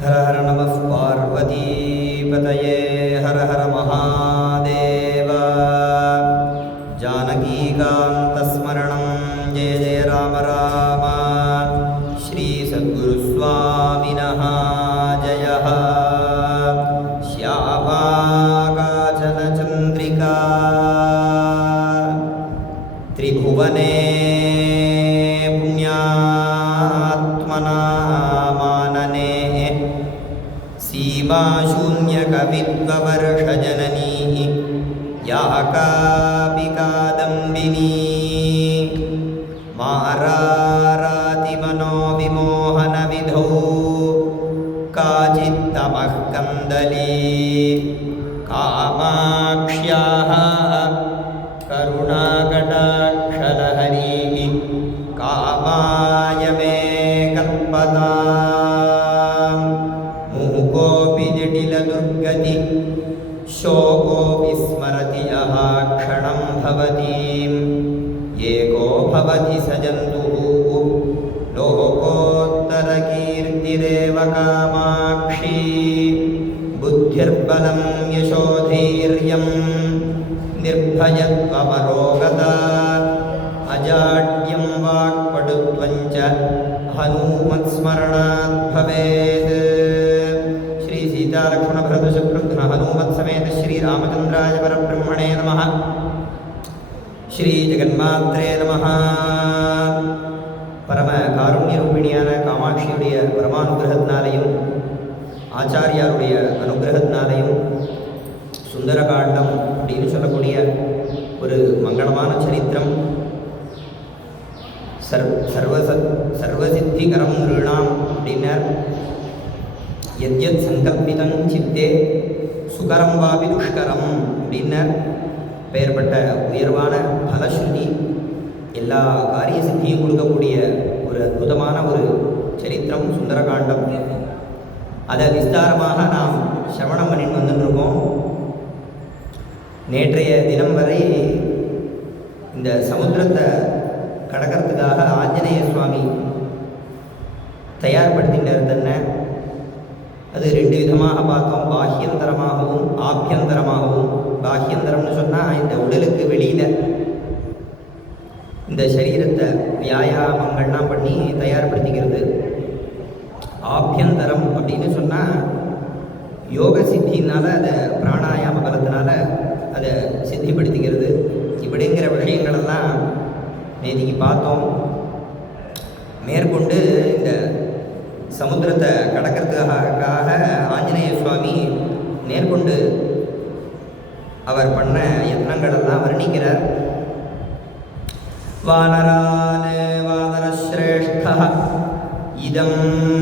हर हर नमः पार्वतीपतये हर हर महादेव। जानकीकान्तस्मरणं जय जय राम राम। श्री सद्गुरुस्वामिनः जयः। श्यामा काचनचन्द्रिका त्रिभुवने पुण्यात्मना मानने सीमाशून्यकविद्ववर्षजननी या कापि कादम्बिनी मारारातिमनोविमोहनविधौ काचित्तमः कन्दली कामाक्ष्याः करुणाकटाक्षलहरी कामाय मे कल्पताम्। मूकोऽपि जटिलदुर्गति शोको विस्मरति यः क्षणं भवतीम्। एको भवति स जन्तुः लोकोत्तरकीर्तिरेव कामाक्षी। बुद्धिर्बलं यशोधैर्यं निर्भयत्वमरोगता अजाड्यं वाक्पटुत्वं च हनुमत्स्मरणात् भवेत्। श्री सीतालक्ष्मणभरतशत्रुघ्न हनुमत्समेत श्रीरामचन्द्राय परब्रह्मणे नमः। श्री जगन्मात्रे नमः। பரம காருண்யரூபிணியான காமாட்சியுடைய பரமானுகிரகத்தினாலையும் ஆச்சாரியாருடைய அனுகிரகத்தினாலையும் சுந்தரகாண்டம் அப்படின்னு சொல்லக்கூடிய ஒரு மங்களமான சரித்திரம் சர்வசித்திகரம் நிருணாம் அப்படின்னர். எத்யத் சங்கல்பிதம் சித்தே சுகரம் வாபி துஷ்கரம் அப்படின்னர். பெயர்பட்ட உயர்வான பலஸ்ருதி எல்லா காரிய சித்தியும் கொடுக்கக்கூடிய ஒரு அற்புதமான ஒரு சரித்திரம் சுந்தரகாண்டம். அதை விஸ்தாரமாக நாம் சிரவணம் பண்ணிட்டு வந்துட்டுருக்கோம். நேற்றைய தினம் வரை இந்த சமுத்திரத்தை கடக்கிறதுக்காக ஆஞ்சநேய சுவாமி தயார்படுத்திட்டு இருந்தன. அது ரெண்டு விதமாக பார்த்தோம், பாஹ்யந்தரமாகவும் ஆபியந்தரமாகவும். பாஹ்யந்தரம்னு சொன்னால் இந்த உடலுக்கு வெளியில் இந்த சரீரத்தை வியாயாமங்கள்லாம் பண்ணி தயார்படுத்திக்கிறது. ஆபியந்தரம் அப்படின்னு சொன்னால் யோக சித்தினால அதை பிராணாயாம பலத்தினால அதை சித்திப்படுத்திக்கிறது. இப்படிங்கிற விஷயங்களெல்லாம் நேற்றுக்கு பார்த்தோம். மேற்கொண்டு இந்த சமுத்திரத்தை கடக்கிறதுக்காக ஆஞ்சநேய சுவாமி மேற்கொண்டு அவர் பண்ண யத்னங்களெல்லாம் வர்ணிக்கிறார். வானரான் வானரஸ்ரேஷ்டः இதம்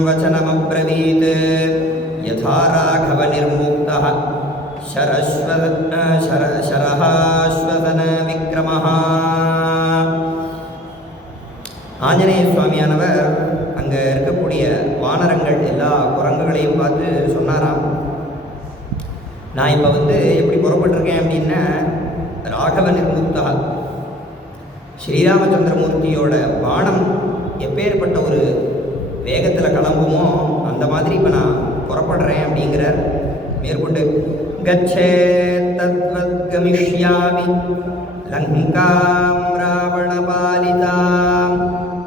வசனமப்ரவீத் யதா ராഘவ நிர்முக்தः சரஹாஸ்வதன விக்ரமஹ. ஆஞ்சநேய சுவாமியானவர் அங்கே இருக்கக்கூடிய வானரங்கள் எல்லா குரங்குகளையும் பார்த்து சொன்னாராம், நான் இப்போ எப்படி புறப்பட்டிருக்கேன் அப்படின்னா ராகவ நிர்முக்தா, ஸ்ரீராமச்சந்திரமூர்த்தியோட பானம் எப்பேற்பட்ட ஒரு வேகத்தில் கிளம்புமோ அந்த மாதிரி இப்போ நான் புறப்படுறேன் அப்படிங்கிறார். மேற்கொண்டு கச்சே தத்வத் கமிஷ்யாமி லங்காம் ராவணபாலிதாம்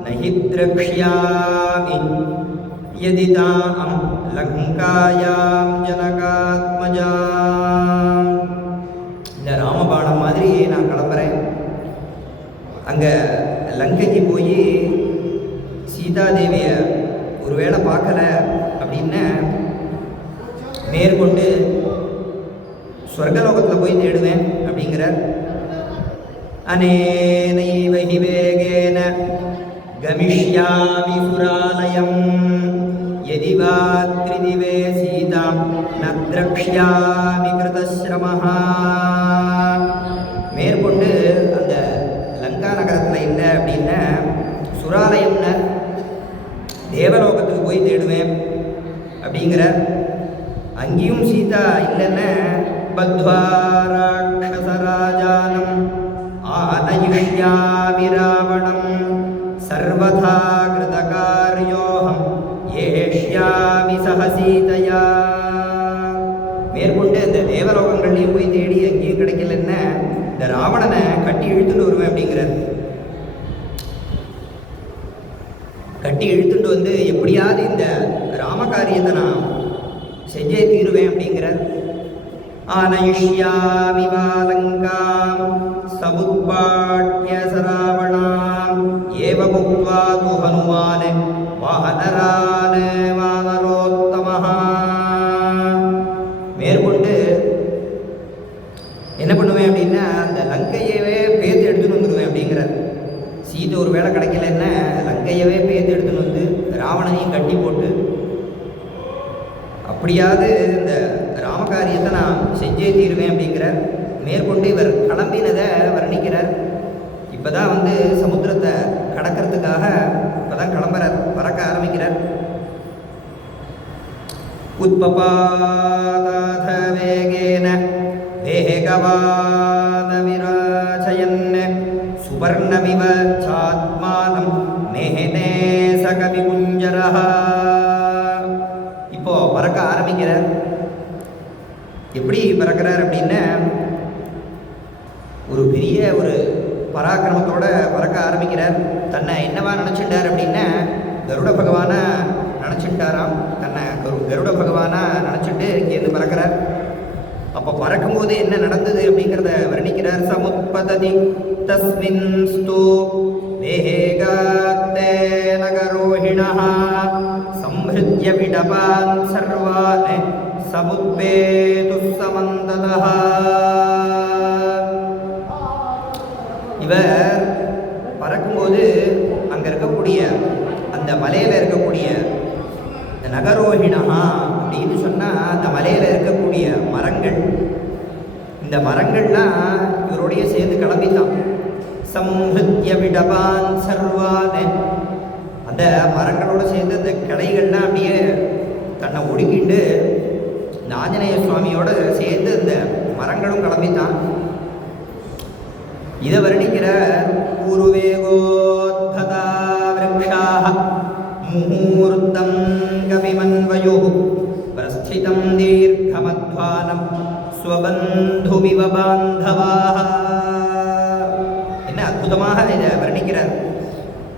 நஹி த்ரக்ஷ்யாமி யதி தாம் லங்காயாம் ஜனகாத்மஜாம். இந்த ராமபாணம் மாதிரி நான் கிளம்புறேன். அங்கே லங்கைக்கு போய் சீதாதேவியை ஒருவேளை பார்க்கல அப்படின்னா மேற்கொண்டு ஸ்வர்கலோகத்தில் போய் தேடுவேன் அப்படிங்கிறார். அனேனைவ ஹி வேகேன கமிஷ்யாமி சுராலயம் யதி வா த்ரிதிவே சீதாம் ந த்ரக்ஷ்யாமி கிருதஸ்ரமஹ. மேற்கொண்டு அந்த லங்கா நகரத்தில் இல்லை அப்படின்னா சுராலயம்னு தேவலோகத்துக்கு போய் தேடுவேன் அப்படிங்கிற. அங்கேயும் சீதா இல்லைன்னு பத்வா ராட்சசராஜானம் ஆனயிஷ்யாமி ராவணம் சர்வதா கிருதகார்யோஹம் ஏஷ்யாமி ச சீதையா. மேற்கொண்டு இந்த தேவலோகங்கள்லையும் போய் தேடி எங்கேயும் கிடைக்கலன்னா இந்த ராவணனை கட்டி இழுத்துட்டு வருவேன் அப்படிங்கிறார். கட்டி இழுத்துட்டு வந்து எப்படியாவது இந்த ராமகாரியத்தை நான் செஞ்சே தீருவேன் அப்படிங்கிறார். ஆனயிஷ்யாமி வாலங்காம் சமுத்பாட்ய சராவணாம் ஏவ முக்த்வா து ஹனுமான் வானரான் வானரோத்தமஹ. மேற்கொண்டு என்ன பண்ணுவேன் அப்படின்னா அந்த லங்கையவே பேத்து எடுத்துன்னு வந்துடுவேன் அப்படிங்கிறார். சீதை ஒரு வேளை கிடைக்கலன்னா லங்கையவே பேத்து எடுத்துன்னு வந்து ராவணனையும் கட்டி போட்டு அப்படியாவது இந்த ராமகாரியத்தை நான் செஞ்சே தீருவேன் அப்படிங்கிறார். மேற்கொண்டு இவர் கிளம்பினதை வர்ணிக்கிறார். இப்போ தான் வந்து சமுத்திரத்தை கடக்கிறதுக்காக இப்போ தான் கிளம்புறார், பறக்க ஆரம்பிக்கிறார். உத்பபாத வேகேன வேகவாத விராஜயன் சுவர்ணமிவ சாத்மானம் மேஹனே சகவி குஞ்சரஹ. இப்போ பறக்க ஆரம்பிக்கிறார். எப்படி பறக்கிறார் அப்படின்னா ஒரு பெரிய ஒரு பராக்கிரமத்தோட பறக்க ஆரம்பிக்கிறார். தன்னை என்னவா நினச்சிட்டார் அப்படின்னா கருட பகவானா நினச்சிட்டாராம். தன்னை கருட பகவானா நினச்சிட்டு இங்கேருந்து பறக்கிறார். அப்போ பறக்கும்போது என்ன நடந்தது அப்படிங்கிறத வர்ணிக்கிறார். சமுத்பததி தஸ்மின் ஸ்து வேகாத்தே நகரோஹிணஹ சம்ஹ்ருத்ய விடபான் சர்வான் சமுத்பேது சமந்ததஹ. இவர் பறக்கும்போது அங்கே இருக்கக்கூடிய அந்த மலையில் இருக்கக்கூடிய நகரோஹிணஹா அப்படின்னு சொன்னால் அந்த மலையில் இருக்கக்கூடிய மரங்கள், இந்த மரங்கள்லாம் இவருடைய சேர்ந்து கிளம்பித்தான். சம்ஹ்ருத்ய விடபான் சர்வான், அந்த மரங்களோடு சேர்ந்து அந்த கிளைகள்லாம் அப்படியே தன்னை ஒடுக்கிண்டு இந்த ஆஞ்சநேய சுவாமியோட சேர்ந்து இந்த மரங்களும் கிளம்பித்தான். இதை வர்ணிக்கிற பூர்வேகோத்ததா விருக்ஷாஹ முஹூர்த்தம் கவிமன்வயோ பிரஸ்திதம் தீர்க்கமத்வானம் ஸ்வபந்துமிவ பாந்தவாஹ. என்ன அற்புதமாக இதை வர்ணிக்கிறார்.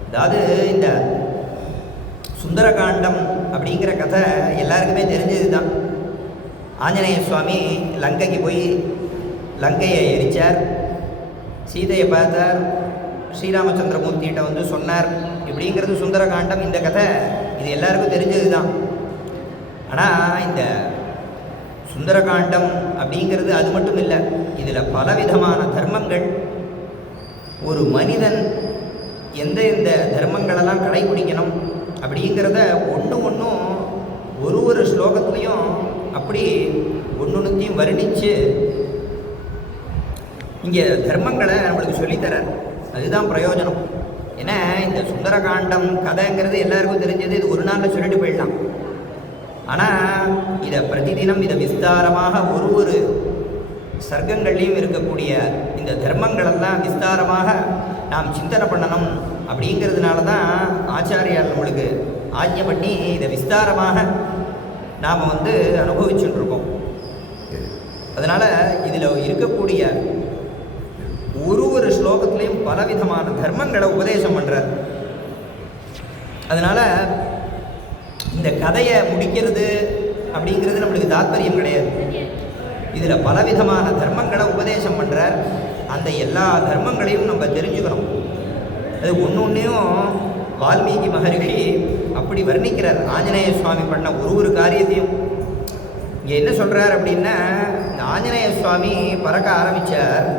அதாவது இந்த சுந்தரகாண்டம் அப்படிங்கிற கதை எல்லாருக்குமே தெரிஞ்சது தான். ஆஞ்சநேய சுவாமி லங்கைக்கு போய் லங்கையை எரித்தார். சீதையை பார்த்தார். ஸ்ரீராமச்சந்திரமூர்த்திகிட்ட வந்து சொன்னார். இப்படிங்கிறது சுந்தரகாண்டம். இந்த கதை இது எல்லாருக்கும் தெரிஞ்சது தான். ஆனால் இந்த சுந்தரகாண்டம் அப்படிங்கிறது அது மட்டும் இல்லை, இதில் பலவிதமான தர்மங்கள். ஒரு மனிதன் எந்த எந்த தர்மங்களெல்லாம் கடைபிடிக்கணும் அப்படிங்கிறத ஒன்றும் ஒரு ஸ்லோகத்துலேயும் அப்படி ஒன்றுத்தையும் வர்ணித்து இங்கே தர்மங்களை நம்மளுக்கு சொல்லித்தரார். அதுதான் பிரயோஜனம். ஏன்னா இந்த சுந்தரகாண்டம் கதைங்கிறது எல்லாருக்கும் தெரிஞ்சது. இது ஒரு நாளில் சொல்லிட்டு போயிடலாம். ஆனால் இதை பிரதிதினம் இதை விஸ்தாரமாக ஒரு சர்க்கங்கள்லேயும் இருக்கக்கூடிய இந்த தர்மங்களெல்லாம் விஸ்தாரமாக நாம் சிந்தனை பண்ணணும். அப்படிங்கிறதுனால தான் ஆச்சாரியார் நம்மளுக்கு ஆஜ்ஞை பண்ணி இதை விஸ்தாரமாக நாம் வந்து அனுபவிச்சுட்டுருக்கோம். அதனால் இதில் இருக்கக்கூடிய ஒரு ஸ்லோகத்திலையும் பலவிதமான தர்மங்களை உபதேசம் பண்ணுறார். அதனால் இந்த கதையை முடிக்கிறது அப்படிங்கிறது நம்மளுக்கு தாத்பரியம் கிடையாது. இதில் பலவிதமான தர்மங்களை உபதேசம் பண்ணுறார். அந்த எல்லா தர்மங்களையும் நம்ம தெரிஞ்சுக்கணும். அது ஒன்றையும் வால்மீகி மகரிஷி அப்படி வர்ணிக்கிறார். ஆஞ்சநேய சுவாமி பண்ண ஒரு காரியத்தையும் இங்கே என்ன சொல்கிறார் அப்படின்னா, இந்த ஆஞ்சநேய சுவாமி பறக்க ஆரம்பித்தார்.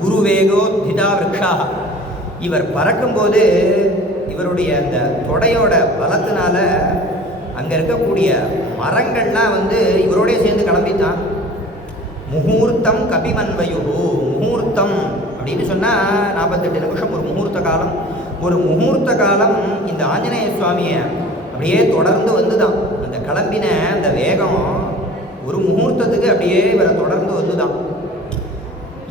குருவேகோத்திதா விரக்ஷா. இவர் பறக்கும்போது இவருடைய அந்த தொடையோட பலத்தினால அங்கே இருக்கக்கூடிய மரங்கள்லாம் வந்து இவரோடய சேர்ந்து கிளம்பித்தான். முகூர்த்தம் கபிமன்வயு. முகூர்த்தம் அப்படின்னு சொன்னால் 48 நிமிஷம் ஒரு முகூர்த்த காலம். ஒரு முகூர்த்த காலம் இந்த ஆஞ்சநேய சுவாமியை அப்படியே தொடர்ந்து வந்து தான் அந்த கிளம்பின அந்த வேகம் ஒரு முகூர்த்தத்துக்கு அப்படியே இவரை தொடர்ந்து வந்து தான்.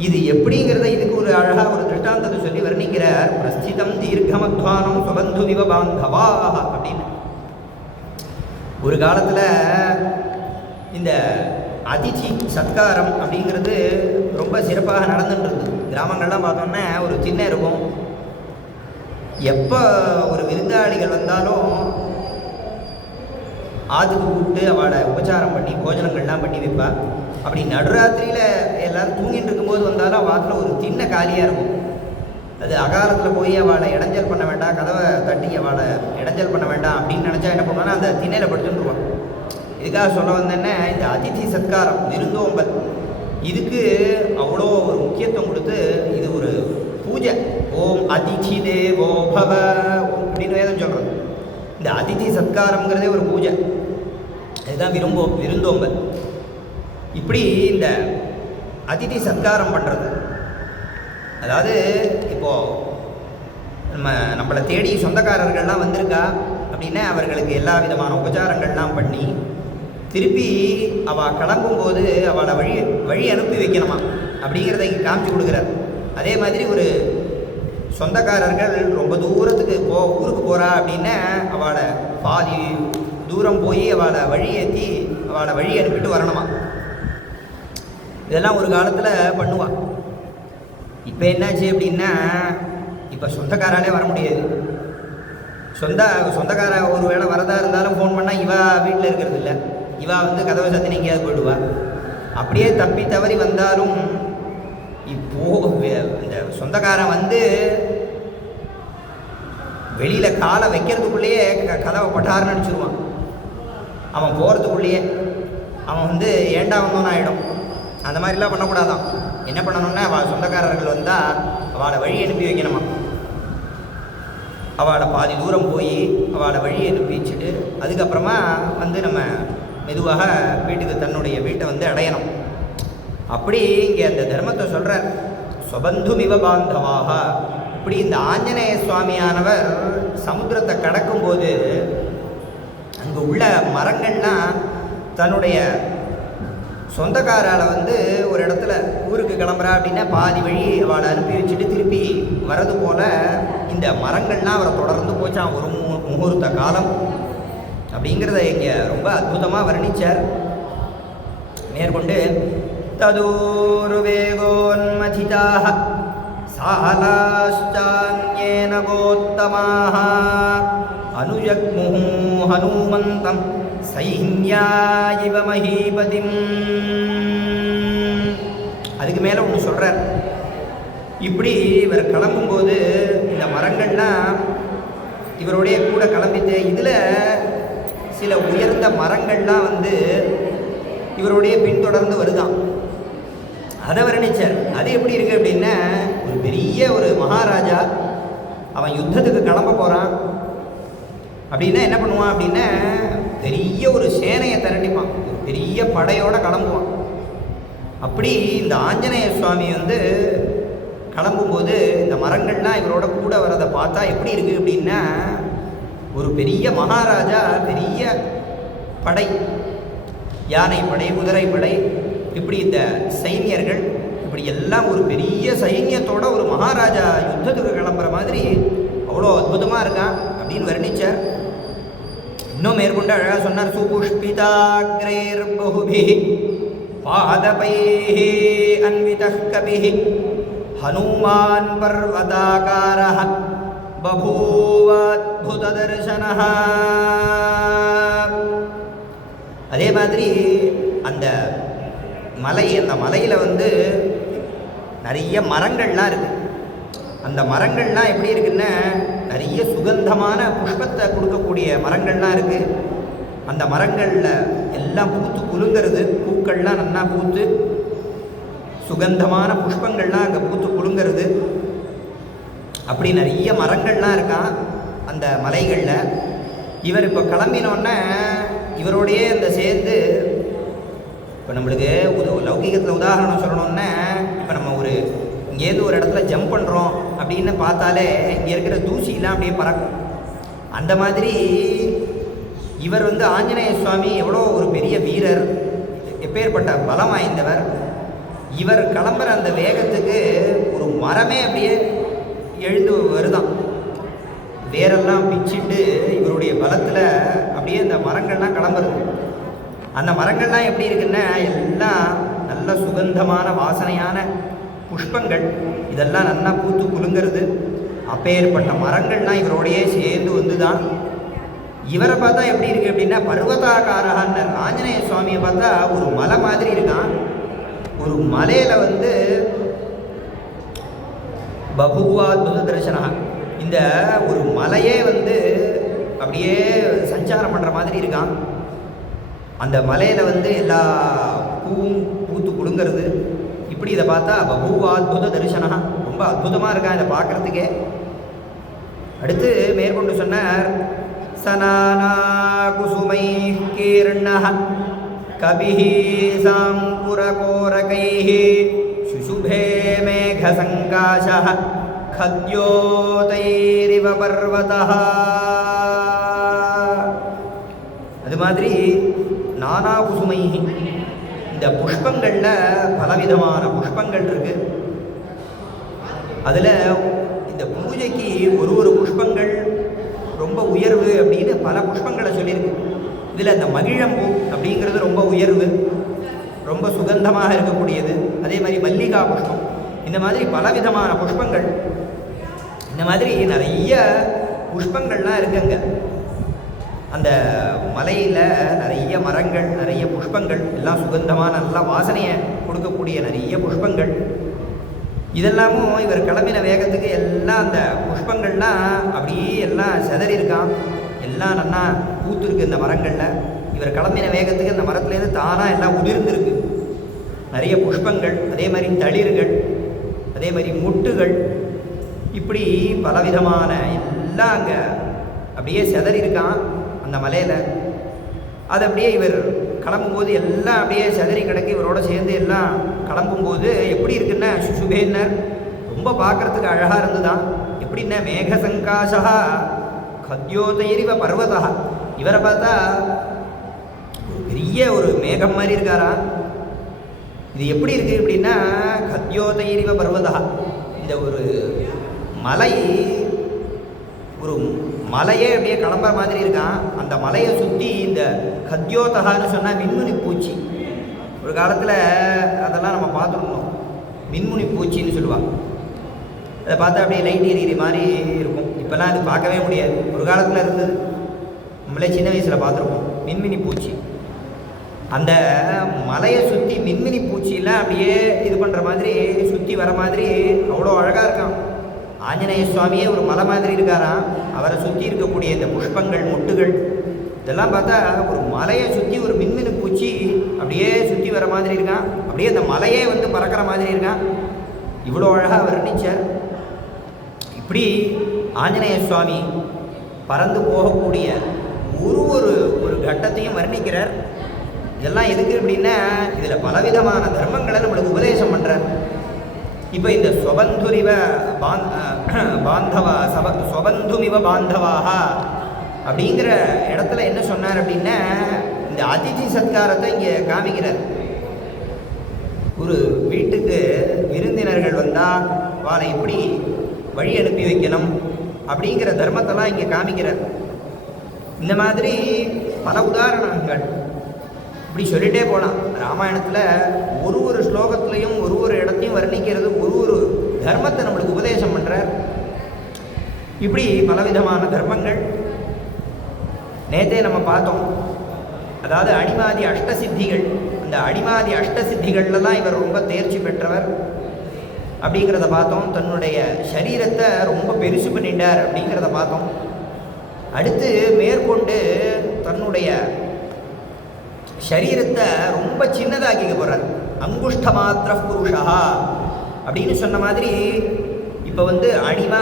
இது எப்படிங்கிறத இதுக்கு ஒரு அழகாக ஒரு திருஷ்டாந்தத்தை சொல்லி வர்ணிக்கிறார். பிரஸ்திதம் தீர்க்கமத்வானம் சுபந்து விவ பாந்தவா அப்படின்னு. ஒரு காலத்தில் இந்த அதிதி சத்காரம் அப்படிங்கிறது ரொம்ப சிறப்பாக நடந்துட்டுருது. கிராமங்கள்லாம் பார்த்தோன்னா ஒரு சின்ன இருக்கும். எப்போ ஒரு விருந்தாளிகள் வந்தாலும் ஆற்றுக்கு கூப்பிட்டு அவளை உபச்சாரம் பண்ணி போஜனங்கள்லாம் பண்ணி வைப்பா. அப்படி நடுராத்திரியில் எல்லோரும் தூங்கிட்டு இருக்கும்போது வந்தாலும் வாரத்தில் ஒரு சின்ன காலியாக இருக்கும். அது அகாலத்தில் போய் அவளை இடைஞ்சல் பண்ண வேண்டாம், கதவை தட்டி அவளை இடைஞ்சல் பண்ண வேண்டாம் அப்படின்னு நினச்சா என்ன பண்ணுவான்னா அந்த திண்ணையில் படுத்துட்டுருவான். இதுக்காக சொல்ல வந்தேன்னா இந்த அதிதி சத்காரம் விருந்தோம்பல் இதுக்கு அவ்வளோ ஒரு முக்கியத்துவம் கொடுத்து இது ஒரு பூஜை. ஓம் அதிதி தேவோ பவ அப்படின்னு வேதம் சொல்கிறது. இந்த அதிதி சத்காரங்கிறதே ஒரு பூஜை. இதுதான் விருந்தோம்பல். இப்படி இந்த அதிதி சத்காரம் பண்ணுறது, அதாவது இப்போது நம்மளை தேடி சொந்தக்காரர்கள்லாம் வந்திருக்கா அப்படின்னா அவர்களுக்கு எல்லா விதமான உபச்சாரங்கள்லாம் பண்ணி திருப்பி அவள் கிளம்பும்போது அவளை வழி அனுப்பி வைக்கணுமா அப்படிங்கிறத இங்கே காமிச்சு கொடுக்குறார். அதே மாதிரி ஒரு சொந்தக்காரர்கள் ரொம்ப தூரத்துக்கு ஊருக்கு போகிறா அப்படின்னா அவளை பாதி தூரம் போய் அவளை வழி ஏற்றி அவளை வழி அனுப்பிட்டு வரணுமா. இதெல்லாம் ஒரு காலத்தில் பண்ணுவாள். இப்போ என்னாச்சு அப்படின்னா இப்போ சொந்தக்காராலே வர முடியாது. சொந்தக்கார ஒரு வேளை வரதா இருந்தாலும் ஃபோன் பண்ணால் இவா வீட்டில் இருக்கிறது இல்லை. இவா கதவை சத்தின எங்கேயாவது போயிடுவா. அப்படியே தப்பி தவறி வந்தாலும் இப்போது இந்த சொந்தக்காரன் வெளியில் காலை வைக்கிறதுக்குள்ளேயே கதவை பட்டாருன்னு அடிச்சிடுவான். அவன் போகிறதுக்குள்ளேயே அவன் ஏண்டா வந்தோன்னு ஆகிடும். அந்த மாதிரிலாம் பண்ணக்கூடாதான். என்ன பண்ணணும்னா அவள் சொந்தக்காரர்கள் வந்தால் அவளை வழி அனுப்பி வைக்கணுமா. அவளை பாதி தூரம் போய் அவளை வழி அனுப்பி வச்சுட்டு அதுக்கப்புறமா நம்ம மெதுவாக வீட்டுக்கு தன்னுடைய வீட்டை அடையணும். அப்படி இங்கே அந்த தர்மத்தை சொல்கிறார். சொபந்துமிவ பாந்தவாக. இப்படி இந்த ஆஞ்சநேய சுவாமியானவர் சமுத்திரத்தை கடக்கும்போது அங்கே உள்ள மரங்கள்லாம் தன்னுடைய சொந்தக்காரால் ஒரு இடத்துல ஊருக்கு கிளம்புறா அப்படின்னா பாதி வழி அவளை அனுப்பி வச்சுட்டு திருப்பி வர்றது போல் இந்த மரங்கள்லாம் அவரை தொடர்ந்து போச்சான் ஒரு முகூர்த்த காலம் அப்படிங்கிறத இங்கே ரொம்ப அற்புதமாக வர்ணித்தார். மேற்கொண்டு ததூரு வேகோன்மதிதாக சாஹலாஷ்சான்யேன கோத்தமாக அனுஜக்முஹு ஹனுமந்தம் சைன்யாயிவ மஹீபதிம். அதுக்கு மேலே ஒன்று சொல்கிறார். இப்படி இவர் கிளம்பும்போது இந்த மரங்கள்லாம் இவருடைய கூட கிளம்பிட்டு இதில் சில உயர்ந்த மரங்கள்லாம் இவருடைய பின்தொடர்ந்து வருதான். அதை வர்ணிச்சார். அது எப்படி இருக்குது அப்படின்னா ஒரு பெரிய ஒரு மகாராஜா அவன் யுத்தத்துக்கு கிளம்ப போகிறான் அப்படின்னா என்ன பண்ணுவான் அப்படின்னா பெரிய ஒரு சேனையை திரட்டிப்பான். ஒரு பெரிய படையோடு கிளம்புவான். அப்படி இந்த ஆஞ்சநேய சுவாமி கிளம்பும்போது இந்த மரங்கள்லாம் இவரோட கூட வரதை பார்த்தா எப்படி இருக்குது அப்படின்னா ஒரு பெரிய மகாராஜா, பெரிய படை, யானை படை, குதிரை படை, இப்படி இந்த சைனியர்கள் இப்படி எல்லாம் ஒரு பெரிய சைன்யத்தோட ஒரு மகாராஜா யுத்தத்துக்கு கிளம்புற மாதிரி அவ்வளோ அற்புதமாக இருக்கான் அப்படின்னு வர்ணிச்சார். இன்னும் மேற்கொண்டு அழகாக சொன்னார். சுபுஷ்பிதாக்ரேர் பகுபிஹி பாதபைஹி அன்விதஹ் கபிஹி ஹனுமான் பர்வதாகாரஹ பபூவ அத்புத தர்சனஹ. அதே மாதிரி அந்த மலையில் நிறைய மரங்கள்லாம் இருக்குது. அந்த மரங்கள்லாம் எப்படி இருக்குன்னா நிறைய சுகந்தமான புஷ்பத்தை கொடுக்கக்கூடிய மரங்கள்லாம் இருக்குது. அந்த மரங்களில் எல்லாம் பூத்து குலுங்கிறது. பூக்கள்லாம் நல்லா பூத்து சுகந்தமான புஷ்பங்கள்லாம் அங்கே பூத்து குலுங்கிறது. அப்படி நிறைய மரங்கள்லாம் இருக்கான் அந்த மலைகளில். இவர் இப்போ கிளம்பினோன்னே இவரோடையே அந்த சேர்ந்து இப்போ நம்மளுக்கு லௌகிகத்தில் உதாரணம் சொல்லணுன்னா இப்போ நம்ம இங்கேருந்து ஒரு இடத்துல ஜம்ப் பண்ணுறோம் அப்படின்னு பார்த்தாலே இங்கே இருக்கிற தூசிலாம் அப்படியே பறக்கும். அந்த மாதிரி இவர் ஆஞ்சநேய சுவாமி எவ்வளோ ஒரு பெரிய வீரர், எப்பேற்பட்ட பலம் வாய்ந்தவர். இவர் கிளம்புற அந்த வேகத்துக்கு ஒரு மரமே அப்படியே எழுந்து வருதான். வேரெல்லாம் பிச்சுட்டு இவருடைய பலத்தில் அப்படியே அந்த மரங்கள்லாம் கிளம்புறது. அந்த மரங்கள்லாம் எப்படி இருக்குன்னா எல்லாம் நல்ல சுகந்தமான வாசனையான புஷ்பங்கள், இதெல்லாம் நல்லா பூத்து குலுங்கிறது. அப்பேற்பட்ட மரங்கள்லாம் இவரோடையே சேர்ந்து வந்து தான். இவரை பார்த்தா எப்படி இருக்குது அப்படின்னா பர்வதாகாரகான்னு ஆஞ்சநேய சுவாமியை பார்த்தா ஒரு மலை மாதிரி இருக்கான். ஒரு மலையில் வந்து பபுவாத்புத தரிசனா, இந்த ஒரு மலையே வந்து அப்படியே சஞ்சாரம் பண்ணுற மாதிரி இருக்கான். அந்த மலையில் வந்து எல்லா பூவும் பூத்து குலுங்கிறது. இப்படி இதை பார்த்தா பபுவாத்புத தரிசனா, ரொம்ப அற்புதமாக இருக்கான் இதை பார்க்குறதுக்கே. அடுத்து மேற்கொண்டு சொன்னார், சனானா குசுமை கீர்ணஹ கபிஹி சாங்குரகோரகைஹி சுசுபே மேகசங்காசஹ கத்யோதைரிவ பர்வதஹ. அது மாதிரி நானா குசுமைஹி, இந்த புஷ்பங்களில் பலவிதமான புஷ்பங்கள் இருக்கு. அதில் இந்த பூஜைக்கு ஒரு ஒரு புஷ்பங்கள் ரொம்ப உயர்வு அப்படின்னு பல புஷ்பங்களை சொல்லியிருக்கு. இதில் அந்த மகிழம்பூ அப்படிங்கிறது ரொம்ப உயர்வு, ரொம்ப சுகந்தமாக இருக்கக்கூடியது. அதே மாதிரி மல்லிகா புஷ்பம், இந்த மாதிரி பலவிதமான புஷ்பங்கள், இந்த மாதிரி நிறைய புஷ்பங்கள்லாம் இருக்குங்க. அந்த மலையில் நிறைய மரங்கள், நிறைய புஷ்பங்கள், எல்லாம் சுகந்தமான நல்லா வாசனையை கொடுக்கக்கூடிய நிறைய புஷ்பங்கள். இதெல்லாமும் இவர் கிளம்பின வேகத்துக்கு எல்லாம் அந்த புஷ்பங்கள்லாம் அப்படியே எல்லாம் செதறி இருக்கான். எல்லாம் நல்லா பூத்துருக்கு இந்த மரங்களில். இவர் கிளம்பின வேகத்துக்கு அந்த மரத்துலேருந்து தானாக எல்லாம் உதிர்ந்துருக்கு நிறைய புஷ்பங்கள். அதே மாதிரி தளிர்கள், அதே மாதிரி முட்டுகள், இப்படி பலவிதமான எல்லாம் அங்கே அப்படியே செதறி இருக்கான் அந்த மலையில். அது அப்படியே இவர் கிளம்பும்போது எல்லாம் அப்படியே செதறி கிடக்கு. இவரோட சேர்ந்து எல்லாம் கிளம்பும்போது எப்படி இருக்குன்னா சுசுபேன்னர், ரொம்ப பார்க்குறதுக்கு அழகாக இருந்துதான். எப்படின்னா மேகசங்காசா கத்யோதைரிவ பர்வதா, இவரை பார்த்தா ஒரு பெரிய ஒரு மேகம் மாதிரி இருக்காரா. இது எப்படி இருக்குது அப்படின்னா கத்யோதைரிவ பர்வதா, இந்த ஒரு மலை, ஒரு மலையே அப்படியே கிளம்புற மாதிரி இருக்கான். அந்த மலையை சுற்றி இந்த கத்யோதகான்னு சொன்னால் மின்முனி பூச்சி, ஒரு காலத்தில் அதெல்லாம் நம்ம பார்த்துருந்தோம். மின்முனி பூச்சின்னு சொல்லுவாள். அதை பார்த்தா அப்படியே லைட் எரியிற மாதிரி இருக்கும். இப்போல்லாம் அது பார்க்கவே முடியாது. ஒரு காலத்தில் இருந்தது, நம்மளே சின்ன வயசில் பார்த்துருப்போம் மின்மினி பூச்சி. அந்த மலையை சுற்றி மின்மினி பூச்சியெல்லாம் அப்படியே இது பண்ணுற மாதிரி சுற்றி வர மாதிரி அவ்வளோ அழகாக இருக்கான். ஆஞ்சநேய சுவாமியே ஒரு மலை மாதிரி இருக்காராம். அவரை சுற்றி இருக்கக்கூடிய இந்த புஷ்பங்கள், முட்டுகள், இதெல்லாம் பார்த்தா ஒரு மலையை சுற்றி ஒரு மின்மினி பூச்சி அப்படியே சுற்றி வர மாதிரி இருக்கான். அப்படியே அந்த மலையே வந்து பறக்கிற மாதிரி இருக்கான். இவ்வளோ அழகாக வர்ணிச்சார். இப்படி ஆஞ்சநேய சுவாமி பறந்து போகக்கூடிய ஒரு ஒரு ஒரு கட்டத்தையும் வர்ணிக்கிறார். இதெல்லாம் எதுக்கு அப்படின்னா இதில் பலவிதமான தர்மங்களை நம்மளுக்கு உபதேசம் பண்ணுறார். இப்போ இந்த ஸ்வபந்துரிவ பாந்தவா ஸ்வபந்துமிவ பாந்தவாக அப்படிங்கிற இடத்துல என்ன சொன்னார் அப்படின்னா இந்த அதிதி சத்காரத்தை இங்கே காமிக்கிறார். ஒரு வீட்டுக்கு விருந்தினர்கள் வந்தால் வாழை எப்படி வழி அனுப்பி வைக்கணும் அப்படிங்கிற தர்மத்தெல்லாம் இங்கே காமிக்கிறார். இந்த மாதிரி பல உதாரணங்கள் இப்படி சொல்லிகிட்டே போகலாம். ராமாயணத்தில் ஒரு ஒரு ஸ்லோகத்துலேயும் ஒரு ஒரு இடத்தையும் வர்ணிக்கிறது ஒரு ஒரு தர்மத்தை நம்மளுக்கு உபதேசம் பண்ணுறார். இப்படி பலவிதமான தர்மங்கள் நேற்றே நம்ம பார்த்தோம். அதாவது அடிமாதி அஷ்டசித்திகள், அந்த அடிமாதி அஷ்டசித்திகள்லாம் இவர் ரொம்ப தேர்ச்சி பெற்றவர் அப்படிங்கிறத பார்த்தோம். தன்னுடைய சரீரத்தை ரொம்ப பெருசு பண்ணிட்டார் அப்படிங்கிறத பார்த்தோம். அடுத்து மேற்கொண்டு தன்னுடைய சரீரத்தை ரொம்ப சின்னதாக்கிக்க போகிறார். அங்குஷ்ட மாத்திர புருஷா அப்படின்னு சொன்ன மாதிரி இப்போ வந்து அனிமா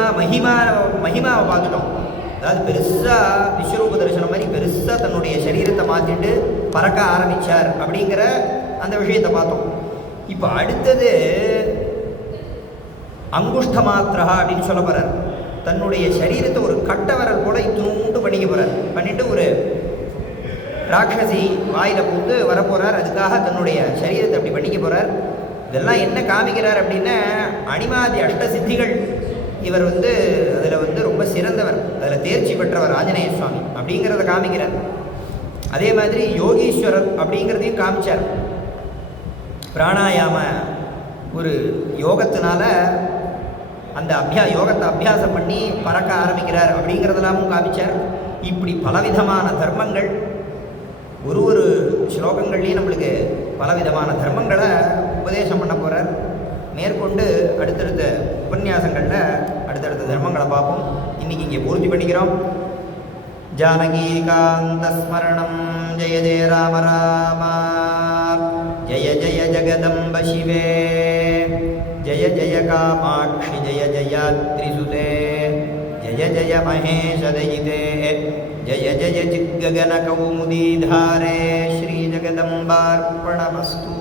மகிமாவை பார்த்துட்டோம். அதாவது பெருசாக விஸ்வரூப தரிசனம் மாதிரி பெருசாக தன்னுடைய சரீரத்தை மாற்றிட்டு பறக்க ஆரம்பித்தார் அப்படிங்கிற அந்த விஷயத்தை பார்த்தோம். இப்போ அடுத்தது அங்குஷ்ட மாத்திரா அப்படின்னு சொல்ல போகிறார். தன்னுடைய சரீரத்தை ஒரு கட்டவரல் போல இத்தூண்டு பண்ணிக்க போகிறார். பண்ணிவிட்டு ஒரு ராட்சசி வாயில் பூந்து வரப்போகிறார். அதுக்காக தன்னுடைய சரீரத்தை அப்படி பண்ணிக்க போகிறார். இதெல்லாம் என்ன காமிக்கிறார் அப்படின்னா அனிமாதி அஷ்டசித்திகள் இவர் வந்து அதில் வந்து ரொம்ப சிறந்தவர், அதில் தேர்ச்சி பெற்றவர் ஆஞ்சநேய சுவாமி அப்படிங்கிறத காமிக்கிறார். அதே மாதிரி யோகீஸ்வரர் அப்படிங்கிறதையும் காமிச்சார். பிராணாயாம ஒரு யோகத்தினால அந்த யோகத்தை அபியாசம் பண்ணி பறக்க ஆரம்பிக்கிறார் அப்படிங்கிறதெல்லாமும் காமிச்சார். இப்படி பலவிதமான தர்மங்கள் ஒரு ஸ்லோகங்கள்லேயும் நம்மளுக்கு பலவிதமான தர்மங்களை உபதேசம் பண்ண போகிறார். மேற்கொண்டு அடுத்தடுத்த உபன்யாசங்களில் அடுத்தடுத்த தர்மங்களை பார்ப்போம். இன்றைக்கி இங்கே பூர்த்தி பண்ணிக்கிறோம். ஜானகீகாந்த ஸ்மரணம் ஜெய ஜெய ராம ராம ஜெய ஜெய ஜெகதம்ப சிவே ஜெய ஜெய காமாட்சி ஜெய ஜெயாத்ரிசுதே ஜெய ஜெய மகேஷதயிதே ஜெய ஜெய ஜித்ககன கௌமுதீதாரே ஸ்ரீ ஜெகதம்பார்ப்பணமஸ்து.